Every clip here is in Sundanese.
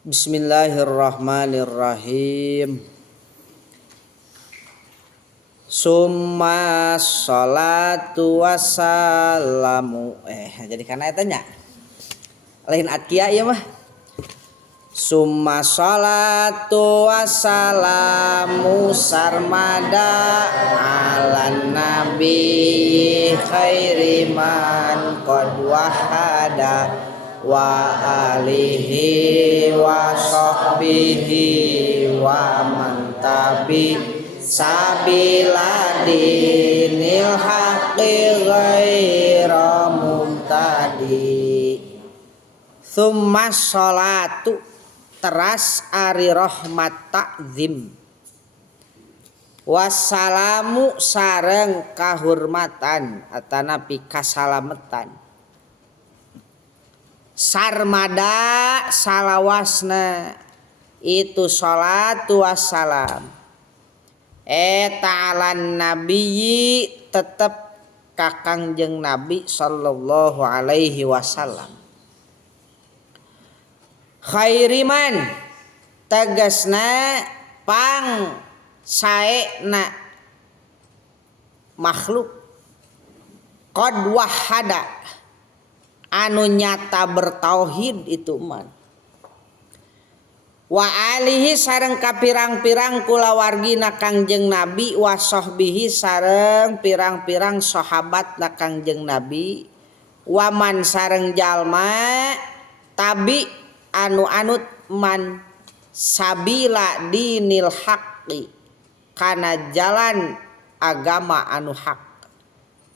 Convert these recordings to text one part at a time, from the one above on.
Bismillahirrahmanirrahim. Summa sholatu wassalamu. Jadi karena etanya lain atkia ya mah. Summa sholatu wassalamu sarmada ala nabi khairi man qad wahada wa alihi wa sahbihi wa man tabi sabila dinil haqqi ghaira mumtadi. Tsumma sholatu teras ari rahmat takzim wassalamu sareng kahurmatan atanapi kasalametan sarmada salawasna itu sholatu wassalam ta'alan nabiyyi tetep kakangjeng nabi sallallahu alaihi wasallam khairiman tegasna pang saena makhluk qad wahada anu nyata bertauhid itu man wa alihi sareng kapirang-pirang kulawargina kangjeng nabi wa sahbihi sareng pirang-pirang sahabatna kangjeng nabi wa man sareng jalma tabi anu anut man sabila dinil haqqi kana jalan agama anu hak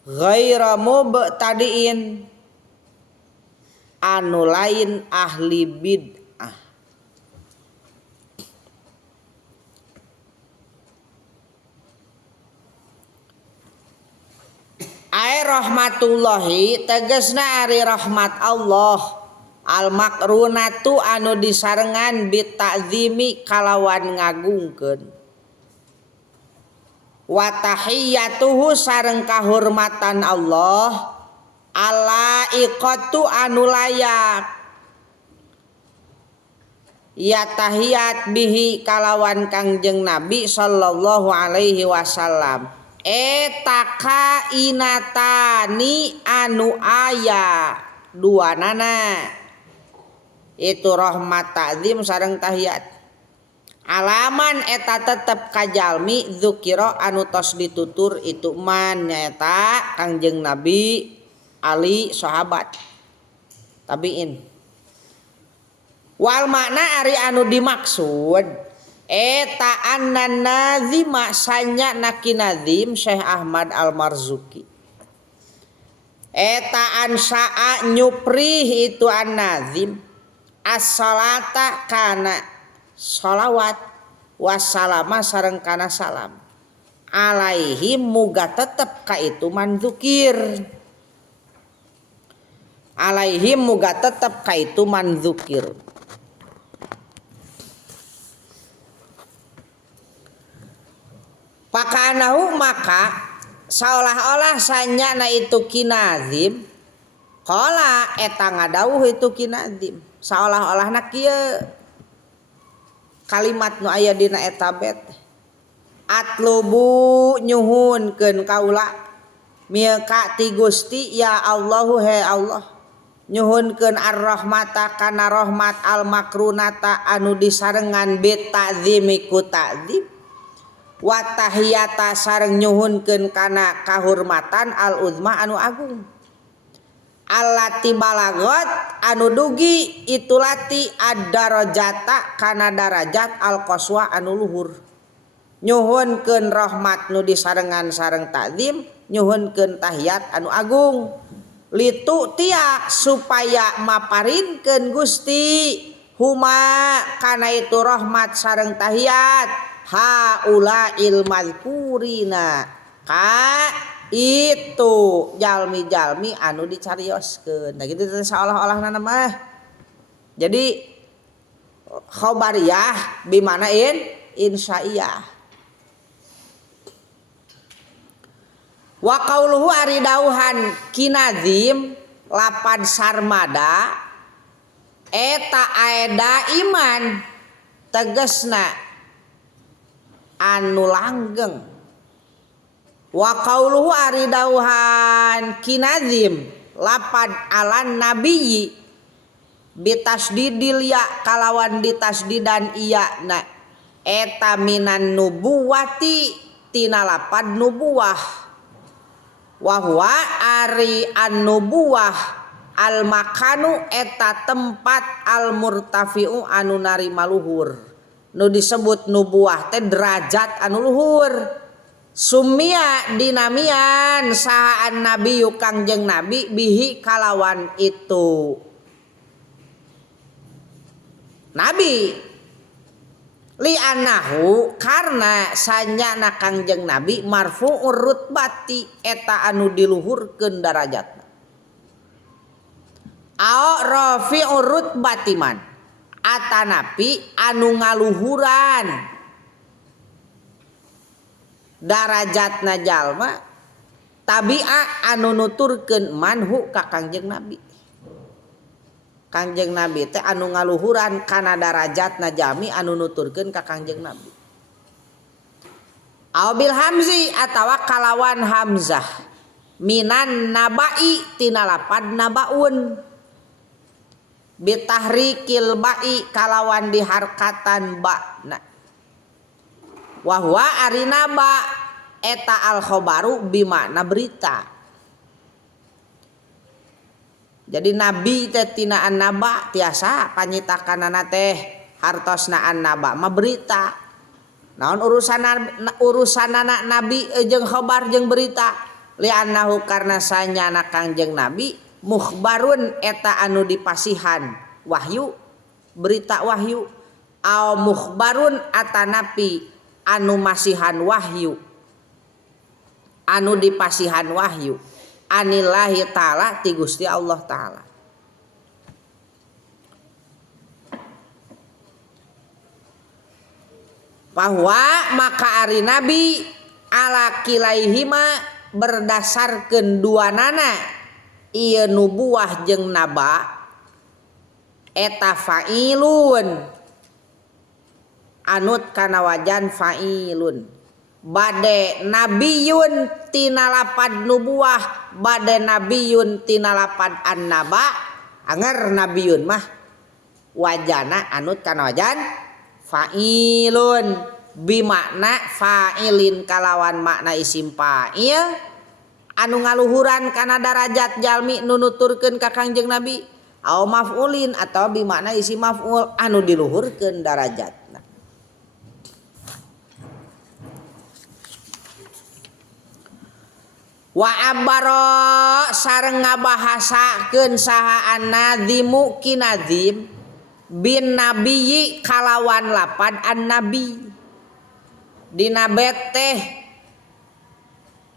ghaira mubtadiin anu lain ahli bid'ah. Ai rahmatullahi tegasna ari rahmat Allah al makrunatu anu disarengan bitakzimi kalawan ngagungkeun wa tahiyyatuhu sareng kahormatan Allah ala iqatu anu layak ya tahiyat bihi kalawan kangjeng nabi sallallahu alaihi wasallam etaka inatani anu aya duanana itu rahmat takzim sareng tahiyat alaman eta tetep kajalmi dzukira anu tos ditutur itu man nyaeta kangjeng nabi Ali sahabat tabiin wal makna ari anu dimaksud eta annan nazima sanya naki nazim Syekh Ahmad Al-Marzuki eta ansa'a nyuprih itu an nazim as-salata kana sholawat wassalama sareng kana salam alaihi muga tetep ka itu man dzukir alaihim muga tetep kaitu man dzukir pakanahu maka seolah-olah sanyana itu kinazim qala eta ngadawuh itu kinazim seolah-olah na kieu kalimat nu aya dina eta bet atlubu nyuhunkeun kaula milka ti Gusti ya Allahu he Allah nyuhunkeun ar-rahmata kana rahmat al-makrunata anu disarengan bitazimi ku ta'zim wa tahiyata sareng nyuhunkeun kana kahormatan al-uzma anu agung allati balagot anu dugi itulati ad-darajata kana darajat al-qaswa anu luhur nyuhunkeun rahmat nu disarengan sareng ta'zim nyuhunkeun tahiyat anu agung litu tiak supaya maparinkeun Gusti huma kana itu rahmat sareng tahiyat haula ilmazkurina ka itu jalmi-jalmi anu dicarioskeun nah gitu seolah-olah mah jadi khobariyah bimanain insya'iyah wa qauluhu ari dauhan kinazim lapan sarmada eta aeda iman tegesna anu langgeng. Wa qauluhu ari dauhan kinazim lapad alan nabiyyi bitasdidil ya kalawan ditasdidan iya na eta minan nubuwati tina lapad nubuwah wa huwa ari an nubuwah al makanu eta tempat al murtafiu anu narima luhur nu disebut nubuwah teh derajat anu luhur. Sumia dinamian sahaan nabi kangjeng nabi bihi kalawan itu nabi li anahu karena sanyana kangjeng nabi marfu'ur rutbati eta anu diluhurkeun darajatna au rafi'ur rutbati man atanapi anu ngaluhuran darajatna jalma tabi'a anu nuturkeun manhu ka kangjeng nabi. Kangjeng nabi teh anu ngaluhuran kana darajatna jami anu nuturkeun ka kangjeng nabi. Aw bil hamzi atawa kalawan hamzah minan nabai tina lapad nabaun bitahrikil ba'i kalawan diharkatan ba'na wa huwa ari naba eta al khobaru bimakna berita. Jadi nabi teh tina an naba tiasa panyitakanana teh hartosna an naba mah berita. Naon urusanana nabi jeung khobar jeung berita li annahu karna sanyana kangjeng nabi mukhbarun eta anu dipasihan wahyu berita wahyu au mukhbarun atanapi anu masihan wahyu anu dipasihan wahyu anillahi ta'ala ti Gusti Allah ta'ala. Bahwa maka ari nabi ala kilaihima berdasarkeun duanana ieu nubuwah jeung naba eta fa'ilun anut kana wajan fa'ilun bade nabiyun tina lapad nubuwah bade nabiyun tina lapad annaba anger nabiyun mah wajana anut kana wajan fa'ilun bimakna fa'ilin kalawan makna isim fa'il anu ngaluhuran kana darajat jalmi nu nuturkeun ka kangjeng nabi au maf'ulin atau bimakna isim maf'ul anu diluhurkeun darajatna. Wa abaro sareng ngabahasakeun saha an-nadzimu kinadzim bin nabiyyi kalawan lapad an-nabi dina bet teh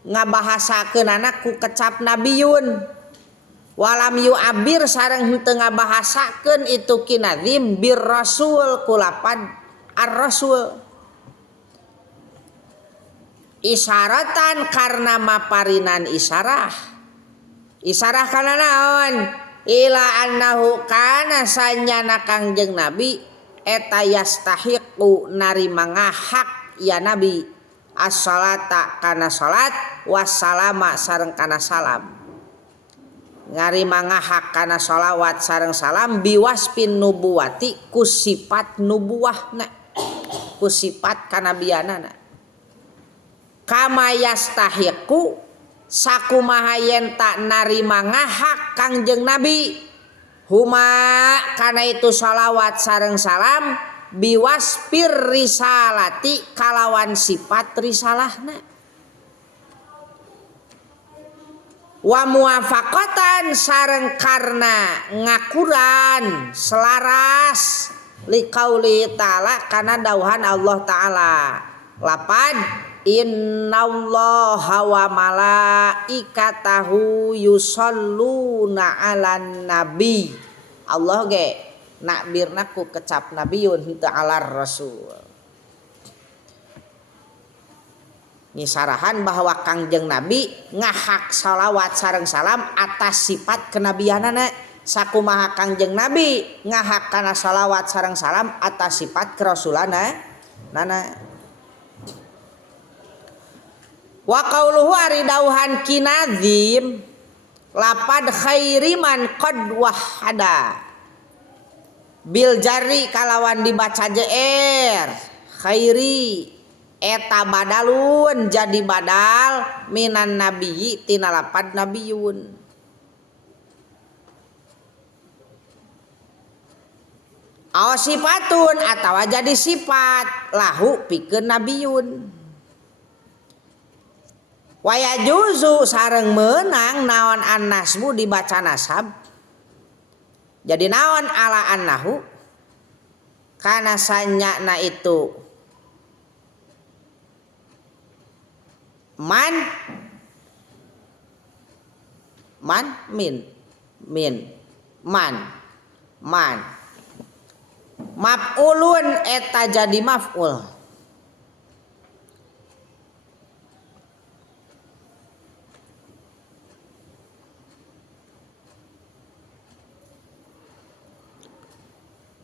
ngabahasakeun anak ku kecap nabiyun walam yu abir sareng henteu ngabahasakeun itu kinadzim bir rasul ku lapad ar-rasul isyaratan karena maparinan isyarah kana naon ila annahu kana sanyana kangjeng nabi eta yastahiqu narima ngahak ya nabi as-salata kana salat wassalama sareng kana salam ngarima ngahak kana salawat sareng salam biwaspin nubuwati ku sifat nubuwahna ku sifat kanabianana kama yastahiqu sakumaha yen tak narima ngahak kangjeng nabi huma kana itu salawat sareng salam biwaspir risalati kalawan sifat risalahna wa muwafaqatan sareng karna ngakuran selaras liqauli ta'ala kana dauhan Allah ta'ala lapad innallaha wa malaikatahu yusholluna 'alan nabi Allah ge nakbirna ku kecap nabiyun henteu alar rasul nisarahan bahwa kangjeng nabi ngahak salawat sareng salam atas sifat kenabianana sakumaha Kangjeng Nabi ngahak kana salawat sareng salam atas sifat kerasulana nana. Wa qauluhu ari dauhan kinazim lapad khairiman qad wahada bil jari kalawan dibaca jer khairi eta badalun jadi badal minan nabiyyi tina lapad nabiyun. Aw sifatun atawa jadi sifat lahu pikeun nabiyun. Waya juzu sareng menang naon an-nasbu dibaca nasab. Jadi naon ala annahu kana sanyana itu man maf'ulun eta jadi maf'ul.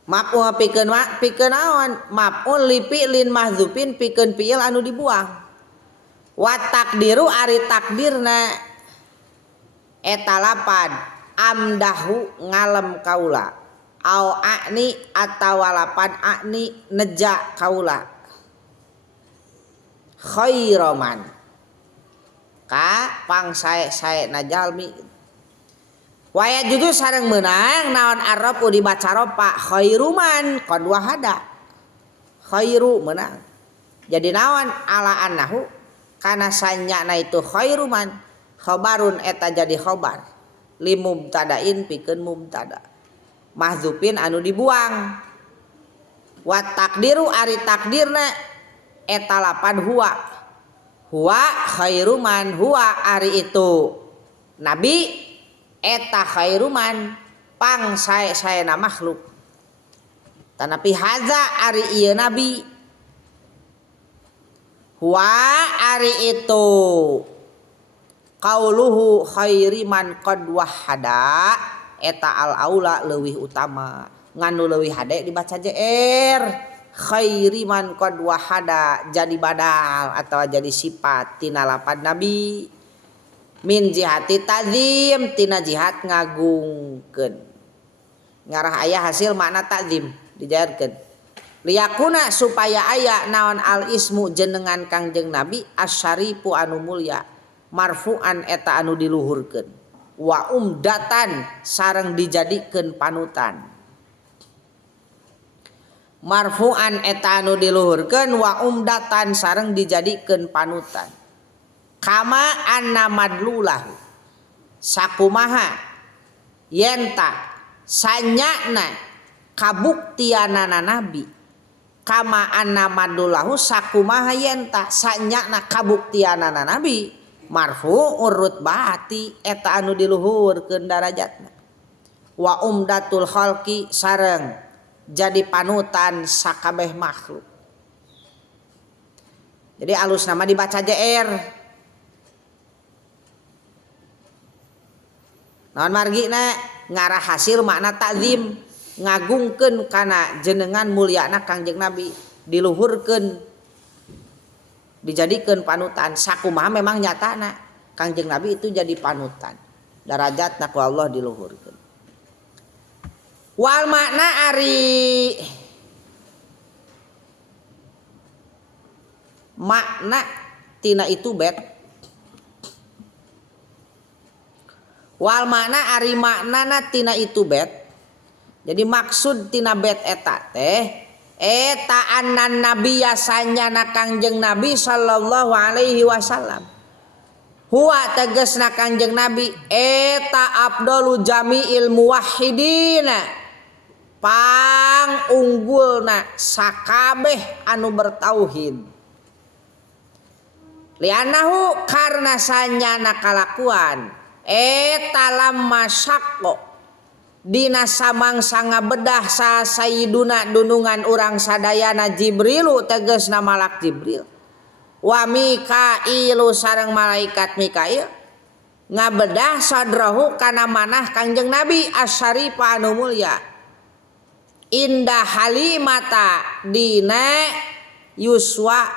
Maf'ul pikeun naon maf'ul li fi'lin mahdzufin pikeun fi'il anu dibuang. Wa takdiru ari takdirna eta lapad amdahu ngalem kaula au a'ni atawa lapad a'ni neja kaula khairaman ka pangsae-sae najalmi. Waya judu sareng menang naon arabu dibaca ropa khairuman qad wahada khairu menang. Jadi naon ala annahu kana sanyana itu khairuman khabarun eta jadi khabar li mubtadain pikeun mubtada mahdzufin anu dibuang. Wa takdiru ari takdirna eta lapan huwa khairuman huwa ari itu nabi eta khairuman pangsae-saena makhluk. Tanapi haza ari ieu nabi huwa ari itu qauluhu khairiman qad wahada eta al aula leuwih utama nganu leuwih hade dibaca jer khairiman qad wahada jadi badal atau jadi sifat tina lapad nabi min jihati ta'zim tina jihat ngagungkeun. Ngarah aya hasil makna ta'zim dijaarkeun. Liyakuna supaya aya naon al ismu jenengan Kangjeng Nabi asyarifu anu mulya marfu'an eta anu diluhurkeun wa umdatan sareng dijadikeun panutan. Marfu'an eta anu diluhurkeun wa umdatan sareng dijadikeun panutan. Kama anna madlulahu sakumaha yenta sanyana kabuktianana nabi kama anna madlulahu sakumaha yenta sanyana kabuktianana nabi marfu urut bahati eta anu diluhurkeun darajatna wa umdatul khalqi sareng jadi panutan sakabeh makhluk. Jadi alus nama dibaca JR. Naon margina ngarah hasil makna ta'zim ngagungkeun kana jenengan mulyana Kangjeng Nabi diluhurkeun dijadikeun panutan sakumaha memang nyatana Kangjeng Nabi itu jadi panutan darajatna ku Allah diluhurkeun. Wal makna ari makna tina itu bet wal makna ari maknana tina itu bet. Jadi maksud tina bet eta teh eta annan nabiyya sanyana Kangjeng Nabi sallallahu alaihi wasallam huwa tegasna Kangjeng Nabi eta afdalu jami'il muwahhidina pang unggulna sakabeh anu bertauhid. Lianahu karna sanyana kalakuan eta lamma syaqqa dina samangsa ngabedah sa sayyiduna dunungan urang sadayana Jibrilu tegasna malak Jibril wa Mikailu sareng malaikat Mikail ngabedah sadrahu kana manah Kangjeng Nabi asyarifah anu mulya indah halimata dina yuswa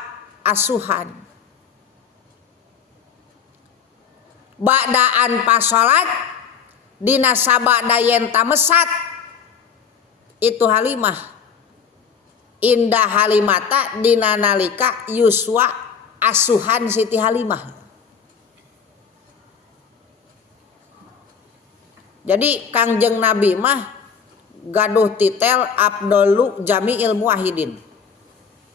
asuhan ba'daan pasolat dina sabada yen tamesat itu Halimah indah halimata dina nalika yuswa asuhan Siti Halimah. Jadi Kangjeng Nabi mah gaduh titel Abdullu Jami'il Muwahhidin.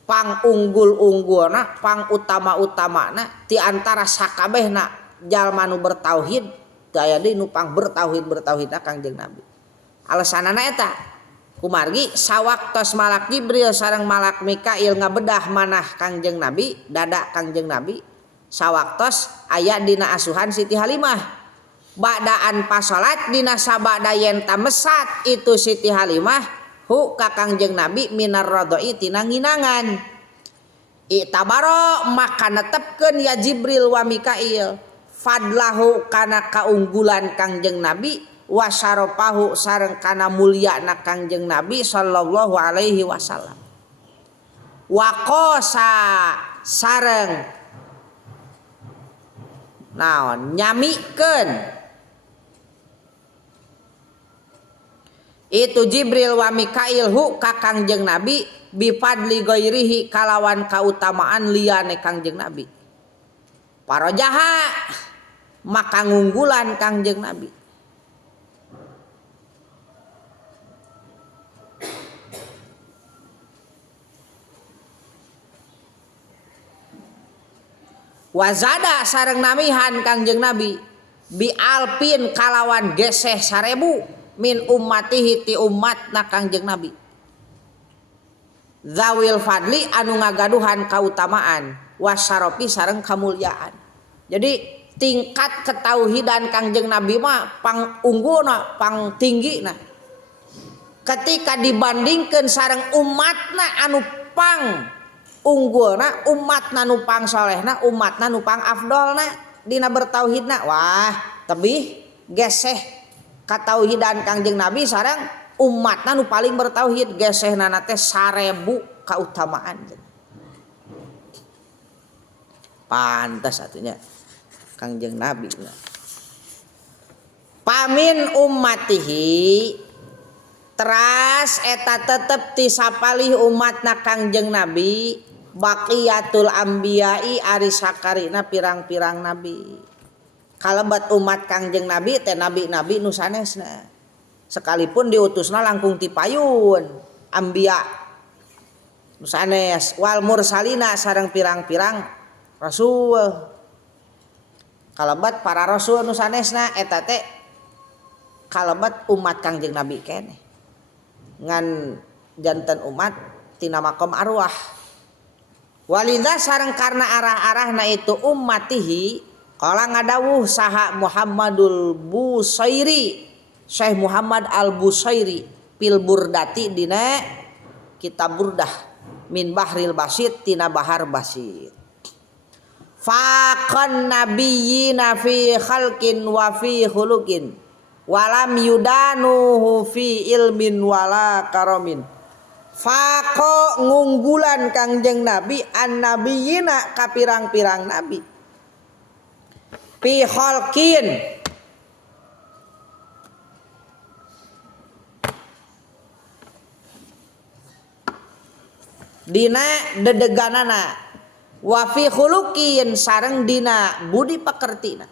Pang unggul-unggulna, pang utama-utamana ti antara sakabehna jalma nu bertauhid, daya deui nu pang bertauhidna Kangjeng Nabi. Alasanana eta kumargi sawaktos malak Jibril sareng malak Mikail ngabedah manah Kangjeng Nabi, dada Kangjeng Nabi, sawaktos aya dina asuhan Siti Halimah. Ba'daan pasolat dina sabada yen tamesat itu Siti Halimah hu ka Kangjeng Nabi minar radoi tina nginangan. Itabaro maka netepkeun ya Jibril wa Mikail fadlahu kana kaunggulan Kangjeng Nabi wa syarafahu sareng kana mulyana Kangjeng Nabi sallallahu alaihi wasallam. Wa qasa sareng naon nyamikeun itu Jibril wa Mikail hu ka Kangjeng Nabi bifadli ghairihi kalawan kautamaan liyane Kangjeng Nabi. Parajaha maka ngunggulan Kangjeng Nabi. Wazada sareng namihan Kangjeng Nabi bi alpin kalawan geseh 1000 min ummatihi ti umatna Kangjeng Nabi zawil fadli anu ngagaduhan kautamaan wasaropi sareng kamulyaan. Jadi tingkat ketauhidan Kangjeng Nabi mah pang unggulna pang tinggina ketika dibandingkeun sareng umatna anu pang unggulna, umatna nu pang solehna, umatna nu pang afdolna dina bertauhidna, wah tebih geseh katauhidan Kangjeng Nabi sareng umatna nu paling bertauhid gesehnana teh 1000 kautamaan. Pantas atunya Kangjeng Nabi. Pamin ummatihi teras eta tetep ti sapalih umatna Kangjeng Nabi baqiyatul anbiya'i ari sakarina pirang-pirang nabi. Kalebat umat Kangjeng Nabi teh nabi-nabi nu sanesna. Sekalipun diutusna langkung ti payun anbiya nu sanes wal mursalina sareng pirang-pirang rasul. Kalebat para rasul nu sanesna eta teh kalebat umat Kangjeng Nabi keneh. Ngan janten umat tina makom arwah. Walidha sareng karena arah-arahna itu ummatihi qala ngadawuh saha Muhammadul Busairi Syekh Muhammad Al Busairi fil burdati dina kitab burdah min bahril basit tina bahar basit. Faqan nabiyina fi khalqin wa fi khuluqin walam yudanuhu fi ilmin wala karamin. Faqo ngunggulan Kangjeng Nabi an nabiyina ka pirang-pirang nabi fi khalqin dina dedeganana wa fi khuluqin sareng dina budi pakertina.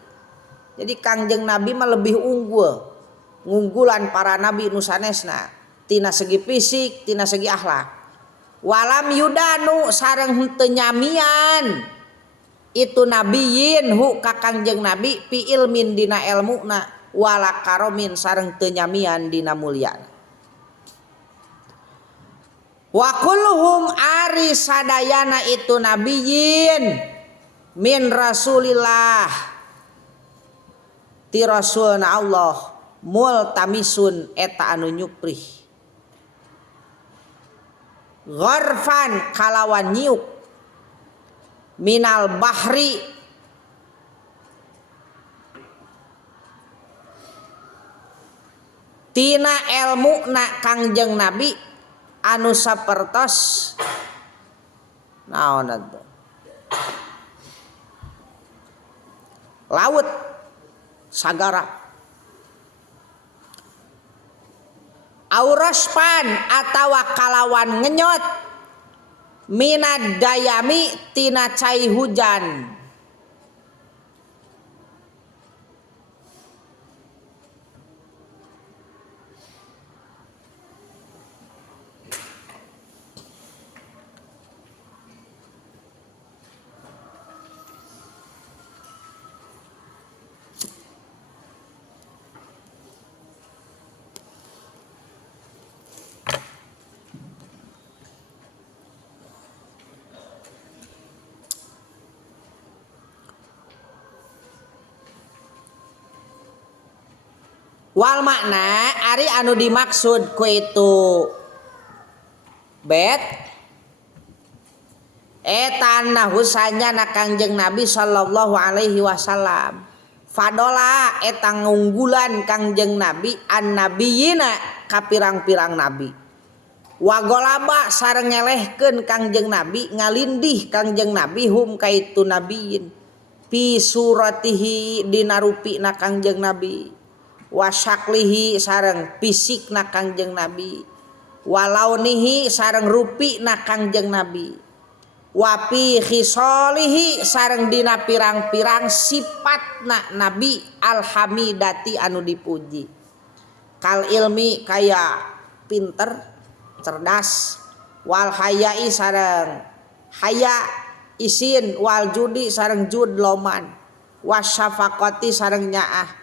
Jadi Kangjeng Nabi mah lebih unggul ngunggulan para nabi nu sanesna tina segi fisik tina segi akhlak. Walam yudanu sareng henteu nyamian itu nabiyin hu ka Kangjeng Nabi fi ilmin dina ilmuna wala karomin sareng teu nyamian dina mulyana. Wa kulluhum ari sadayana itu nabiyin min Rasulillah ti rasulna Allah multamisun eta anu nyuprih gharfan kalawan nyiuk minal bahri tina ilmu na Kangjeng Nabi anu sapertos naon atuh laut sagara auraspan atawa kalawan ngenyot minad dayami tina cai hujan wal makna ari anu dimaksud ku itu bet eta husanya na Kangjeng Nabi sallallahu alaihi wasallam fadola eta ngunggulan Kangjeng Nabi an nabiyina ka pirang-pirang nabi wagolaba sareng ngelehkeun Kangjeng Nabi ngalindih Kangjeng Nabi hum kaitu nabiyin pi suratihi dina rupina Kangjeng Nabi wasyaklihi sareng fisik na Kangjeng Nabi walaunihi sareng rupi na Kangjeng Nabi wapi khisolihi sareng dina pirang-pirang sifat na Nabi alhamidati anu dipuji kal ilmi kaya pinter cerdas wal hayai sareng haya isin wal judi sareng jud loman wasyafaqati sareng nyaah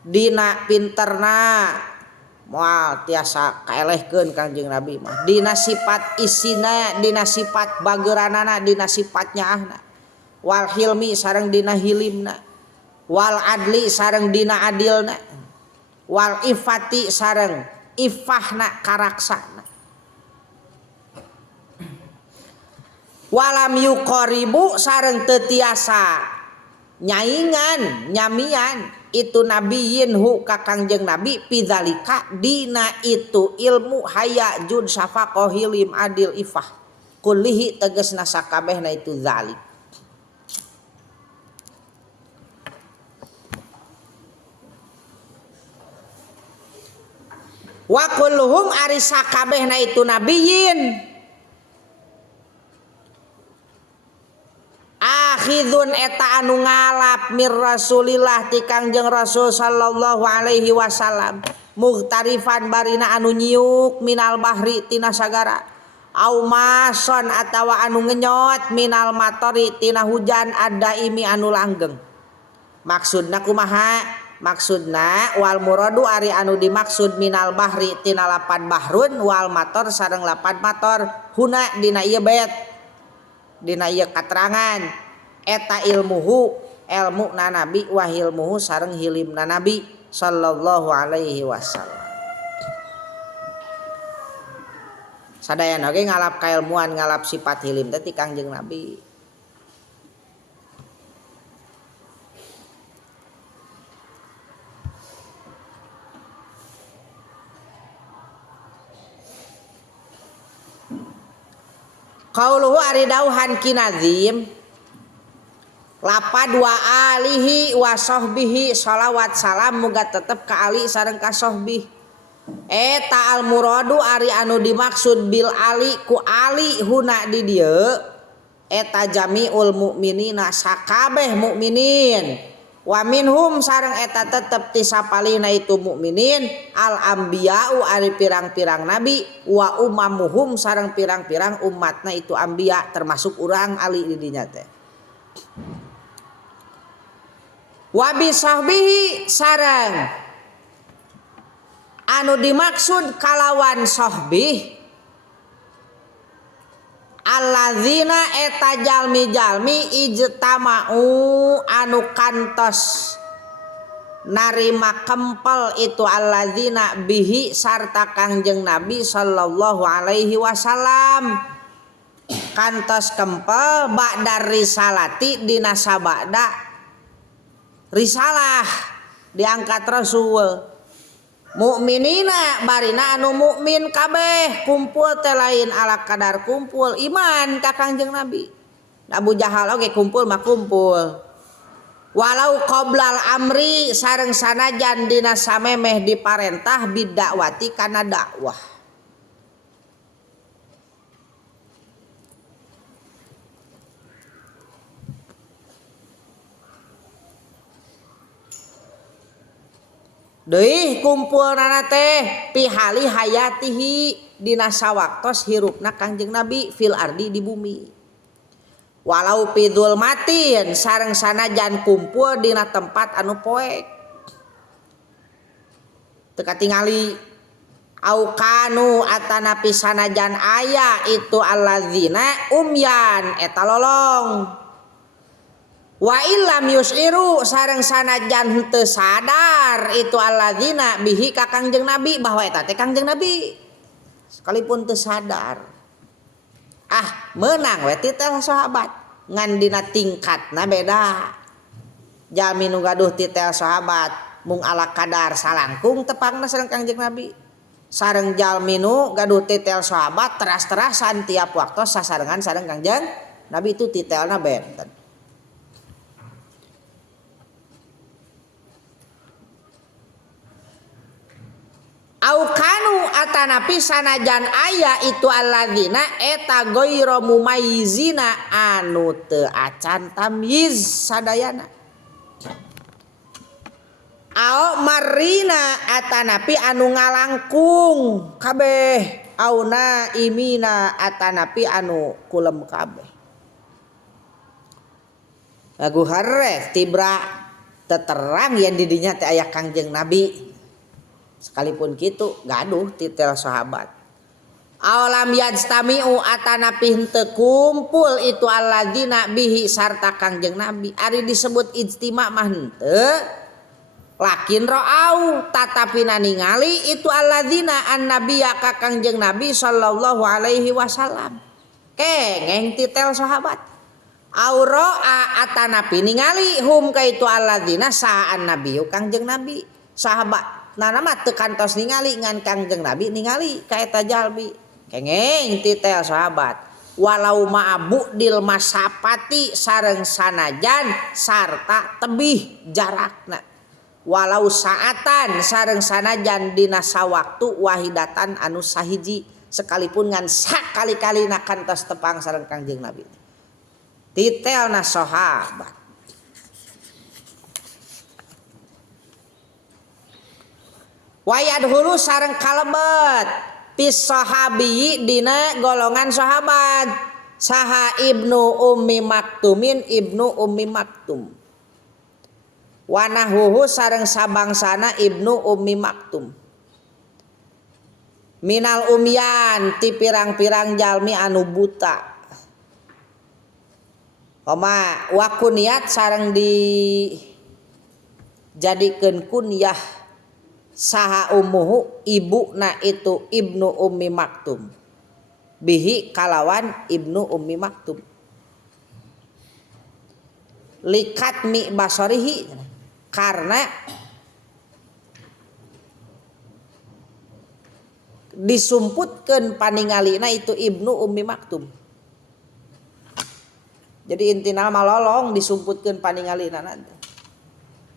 dina pinterna moal tiasa kaelehkeun Kangjeng Nabi mah dina sifat isina dina sifat bageuranana dina sifat nyaahna wal hilmi sareng dina hilimna wal adli sareng dina adilna wal ifati sareng ifahna karaksana walam yuqaribu sareng teu tiasa nyaingan nyamian itu nabiyin hu ka Kangjeng Nabi pidzalika dina itu ilmu haya jud syafaqah hilim adil ifah kullihi tegasna sakabehna itu zalik wa kulluhum ari sakabehna itu nabiyin akhidun eta anu ngalap mir Rasulillah ti Kangjeng Rasul sallallahu alaihi wasallam muhtarifan barina anu nyiuk minal bahri tina sagara au mason atawa anu ngenyot minal matori tina hujan adaimi anu langgeng maksudna kumaha maksudna wal muradu ari anu dimaksud minal bahri tina lapan bahrun wal mator sareng lapan mator huna dina ieu bet dina ieu katerangan eta ilmuhu ilmu na nabi wa hilmuhu sareng hilim na nabi sallallahu alaihi wasallam sadayana ge ngalap kailmuan ngalap sifat hilim teh ti Kangjeng Nabi qauluhu ari dauhan kinazim lapad wa alihi wa sahbihi sholawat salam muga tetep ka ali sareng ka sahbih eta al muradu ari anu dimaksud bil ali ku ali huna di dieu eta jamiul mukminina sakabeh mukminin wa minhum sareng eta tetep ti sapalina itu mukminin al ambiyau ari pirang-pirang nabi wa umamuhum sareng pirang-pirang umatna itu ambiya termasuk urang ali di dinya teh wa bi sahbihi sareng anu dimaksud kalawan sahbih alladzina eta jalmi-jalmi ijtama'u anu kantos narima kempel itu alladzina bihi sarta Kangjeng Nabi sallallahu alaihi wasallam kantos kempel ba'da risalati dina sabada risalah diangkat Rasul mukminina barina anu mukmin kabeh kumpul teh lain ala kadar kumpul iman ka Kangjeng Nabi. Abu Jahal oge kumpul mah kumpul. Walau qoblal amri sareng sanajan dina samemeh diparentah bidakwati kana dakwah. Deui kumpulna teh pihali hayatihi dina sawaktos hirupna Kangjeng Nabi fil ardi di bumi. Walau pidul matin sareng sanajan kumpul dina tempat anu poek. Teu katingali au kanu atanapi sanajan aya itu alladzina umyan eta lolong. Wa illam yusiru sareng sanajan henteu sadar itu alladzina bihi ka Kangjeng Nabi bahwa eta teh Kangjeng Nabi sekalipun teu sadar menang we titel sahabat ngan dina tingkatna beda jalmi nu gaduh titel sahabat mung ala kadar salangkung tepangna sareng Kangjeng Nabi sareng jalmi nu gaduh titel sahabat teras-terasan tiap waktu sasarengan sareng Kangjeng Nabi itu titelna benten. Au kanu atanapi sanajan aya itu alladzina eta ghairu mumayyizina anu teu acan tamyiz sadayana. Au marina atanapi anu ngalangkung kabeh auna imina atanapi anu kulem kabeh. Lagu harre tibra teterang yang didinya teh aya Kangjeng Nabi. Sekalipun kitu gaduh titel sahabat. Awalam yajtami'u atanapi henteu kumpul itu alladzina bihi sarta Kangjeng Nabi. Ari disebut ijtima mah henteu. Lakin ra'au tatapina ningali itu alladzina annabiyya ka Kangjeng Nabi sallallahu alaihi wasallam. Kengeng titel sahabat. Aura'a atanapi ningali hum ka itu alladzina sa'an nabiyyu Kangjeng Nabi. Sahabat nah mah teu kantos ningali ngan Kangjeng Nabi ningali ka eta jalmi kengeng titel sahabat walau ma'abudil masapati sareng sanajan sarta tebih jarakna walau saatan sareng sanajan dina sawaktu wahidatan anu sahiji sekalipun ngan sakali-kalina kantos tepang sareng Kangjeng Nabi titelna sahabat. Wayad hulu sareng kalebet pis sahabi dina golongan sahabat saha ibnu ummi maktumin ibnu ummi maktum wanahuhu sareng sabangsana ibnu ummi maktum minal umyan ti pirang-pirang jalmi anu buta koma wakuniat sareng di jadikeun kunyah saha ummuhu ibuna itu ibnu ummi maktum bihi kalawan ibnu ummi maktum likat mi basarihi karena disumputkeun paningalina itu ibnu ummi maktum jadi intina malolong disumputkeun paningalina nanti.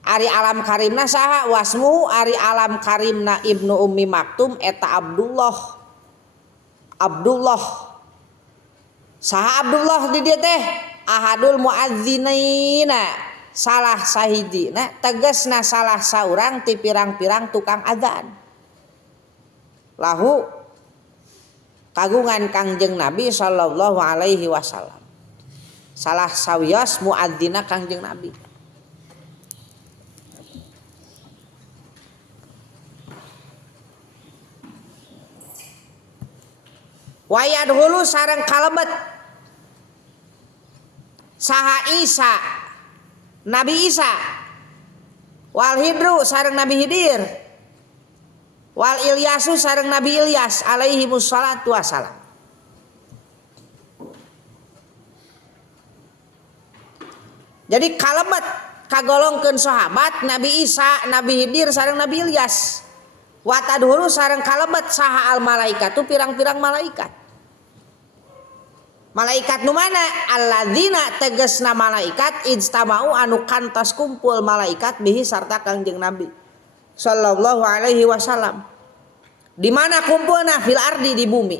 Ari alam karimna saha wasmu ari alam karimna ibnu ummi maktum eta Abdullah saha Abdullah di dieu teh ahadul muadzinina salah sahidina tegasna salah saurang ti pirang-pirang tukang adzan lahu kagungan Kangjeng Nabi sallallahu alaihi wasallam salah sawios muadzina Kangjeng Nabi. Wayad hulu sareng kalebet saha Isa Nabi Isa wal hidru sareng Nabi Hidir wal Ilyasu sareng Nabi Ilyas alaihi wassalatu wassalam. Jadi kalebet kagolongkeun sahabat Nabi Isa Nabi Hidir sareng Nabi Ilyas Wa tadhuru sareng kalebet saha al malaikatu pirang-pirang malaikat. Malaikat nu mana? Alladzina tegasna malaikat ijtamau anu kantos kumpul malaikat bihi sarta Kangjeng Nabi sallallahu alaihi wasallam. Di mana kumpulna? Fil ardi, di bumi.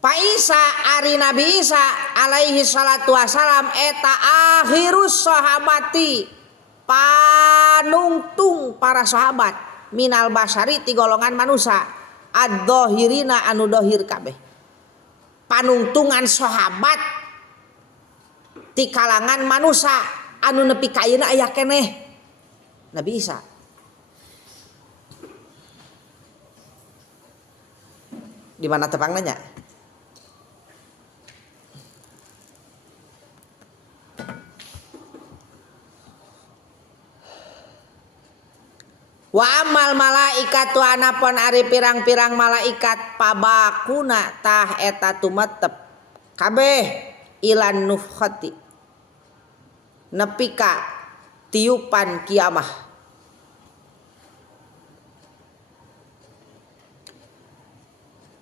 Pak Isa ari Nabi Isa alaihi salatu wasalam eta akhirus sahabati panungtung para sahabat minal basyari ti golongan manusia ad-dhahirina anu dohir kabeh. Panungtungan sahabat ti kalangan manusia anu nepi ka ayeuna aya keneh Nabi Isa. Di mana tepang nanya? Wa amal malaikatu anapun ari pirang-pirang malaikat pabakuna tah eta tumetep kabeh ilan nufkhati nepi ka tiupan kiamah.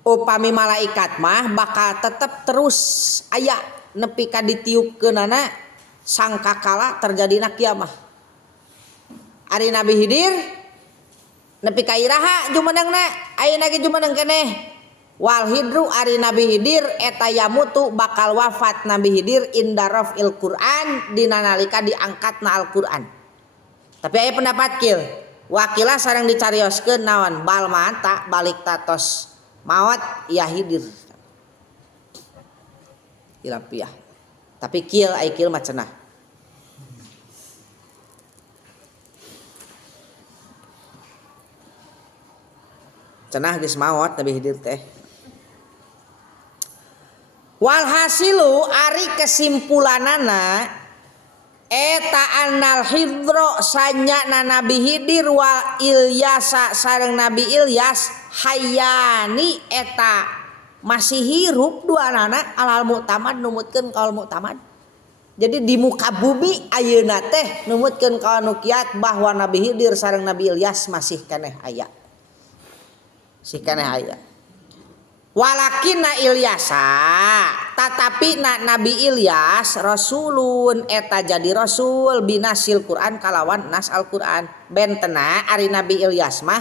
Upami malaikat mah bakal tetep terus aya nepi ka ditiupkeunana sangkakala terjadina kiamah. Ari Nabi Hidir nepi ka iraha jumenengna ayeuna ge jumeneng keneh. Wal hidru ari Nabi Hidir eta yamutu bakal wafat Nabi Hidir inda rafil Quran dina nalika diangkatna Al-Qur'an. Tapi aya pendapat kieu, wakila sareng dicarioskeun naon bal mata balik tatos maot ya Hidir. Ilapiah. Tapi kieu ai kieu mah cenah. Cenah geus maot Nabi Hidir teh. Walhasilu ari kesimpulanana eta annal hidro sanyana Nabi Hidir wa Ilyasa sareng Nabi Ilyas hayani eta masih hirup duanana alal mu'tamad numutkeun kaul mu'tamad. Jadi di muka bumi ayeuna teh numutkeun kaul nu kiat bahwa Nabi Hidir sareng Nabi Ilyas masih keneh aya. Si keneh aya. Walakinna Ilyasa tatapi Nabi Ilyas rasulun eta jadi rasul binasil Quran kalawan nas Al-Quran. Bentena ari Nabi Ilyas mah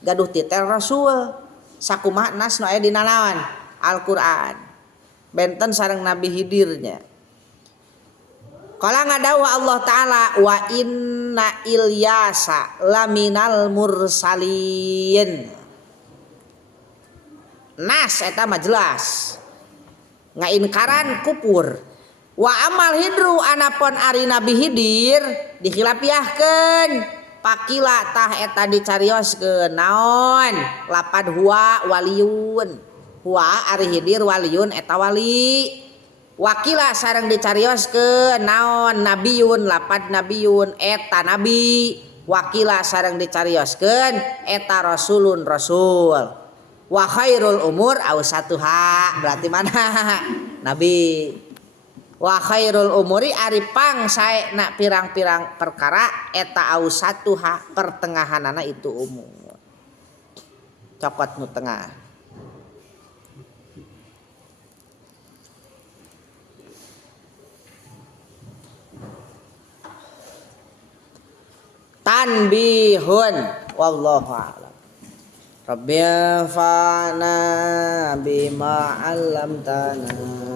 gaduh titel rasul sakumaha nas nu aya dina naon Al-Quran. Benten sareng Nabi Hidirnya. Kala ngadawuh Allah taala wa inna Ilyasa laminal mursalin. Nas eta mah jelas ngainkaran kupur. Wa amal hidru anapun ari Nabi Hidir dikhilapiahkeun pakila tah eta dicarioskeun naon lapad huwa waliyun. Huwa ari Hidir waliyun eta wali. Wakila sareng dicarioskeun naon nabiyun lapad nabiyun eta nabi. Wakila sareng dicarioskeun eta rasulun rasul. Wa khairul umur awsatuha berarti mana Nabi. Wa khairul umuri ari pangsaena pirang-pirang perkara eta awsatuha pertengahanana itu umur. Cokot nu tengah. Tanbihun wallahu a'lam. Rabbi anfa'na bima 'allamtana